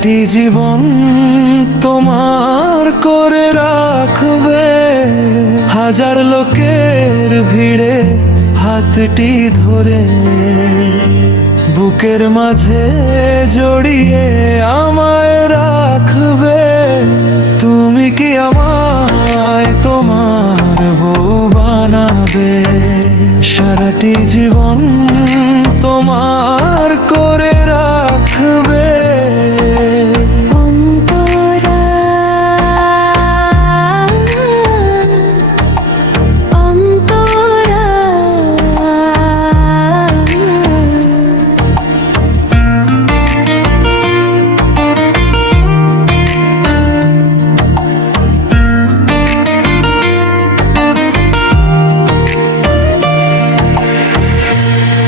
সারাটি জীবন তোমার করে রাখবে। হাজার লোকের ভিড়ে হাতটি ধরে বুকের মাঝে জড়িয়ে আমায় রাখবে। তুমি কি আমায় তোমার বউ বানাবে? সারাটি জীবন তোমার করে রাখবে। অন্তরা অন্তরা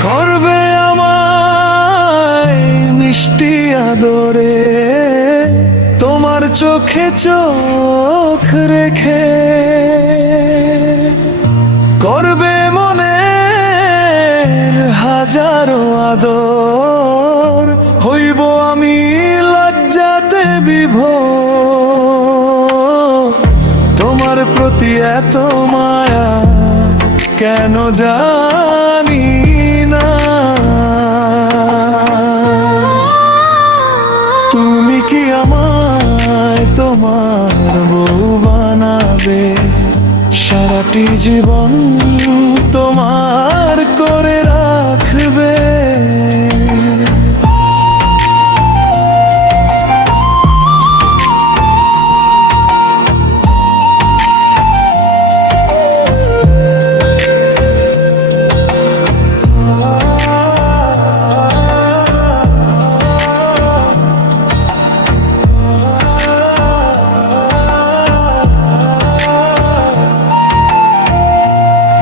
করবে আমায় মিষ্টি আদরে তোমার চোখে চোখ রেখে। করবে মনের হাজারো আদর, হইব আমি লজ্জাতে বিভোর। তোমার প্রতি এত মায়া কেন জানি না। তুমি কি আমায় তোমার বউ বানাবে? সারাটি জীবন তোমার করে রাখবে।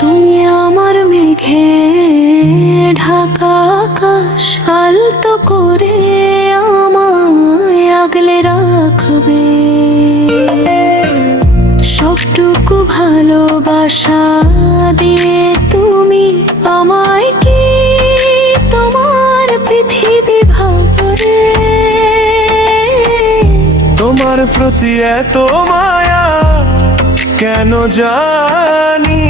তুমি আমার মেঘে ঢাকা আকাশ আলতো করে আমায় আগলে রাখবে। সবটুকু ভালোবাসা দিয়ে তুমি আমায় কি তোমার পৃথিবী ভাবরে? তোমার প্রতি এত মায়া কেন জানি